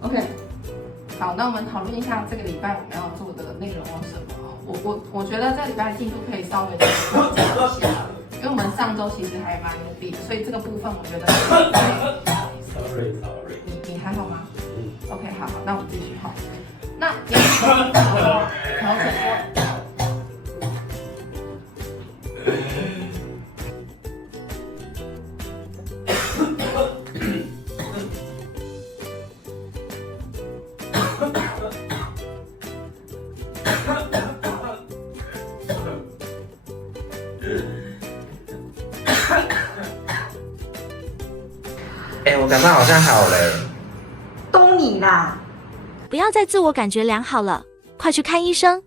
OK， 好，那我们讨论一下这个礼拜我们要做的内容有什么哦。我觉得这礼拜进度可以稍微的扩展一下，因为我们上周其实还蛮努力的，所以这个部分我觉得Sorry， 你还好吗？OK， 好，那我们继续哈。那调整。我感冒好像好了。都你啦！不要再自我感觉良好了，快去看医生。